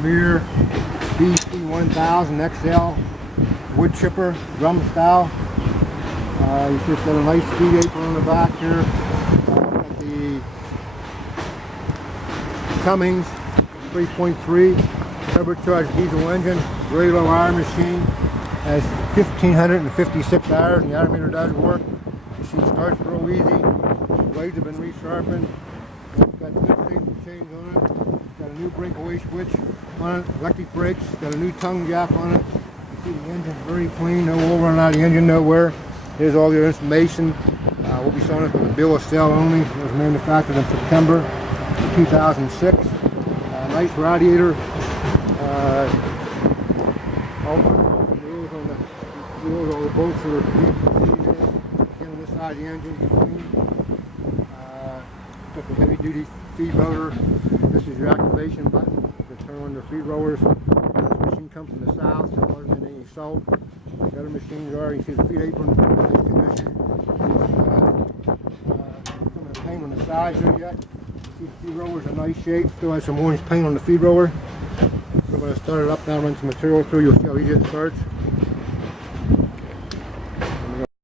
Vermeer BC1000XL wood chipper, drum style. It's just got a nice feed apron on the back here. Got the Cummins 3.3 turbocharged diesel engine, very low hour machine. Has 1,556 hours and the alternator does work. The machine starts real easy. The blades have been resharpened. It's got good safety chains on it. It's got a new breakaway switch on it, electric brakes, got a new tongue jack on it. You see the engine's very clean, no oil running out of the engine nowhere. Here's all your information. We'll be selling it with a bill of sale only. It was manufactured in September 2006. Nice radiator. All the bolts are again on this side of the engine. Clean. Got the heavy duty feed motor. This is your activation button to turn on the feed rollers. This machine comes from the south, so it wasn't any salt. The other machines are, you see the feed apron, nice condition. Some of the paint on the sides here yet. You see the feed rollers in nice shape, still has some orange paint on the feed roller. We're going to start it up now, run some material through, you'll see how easy it starts.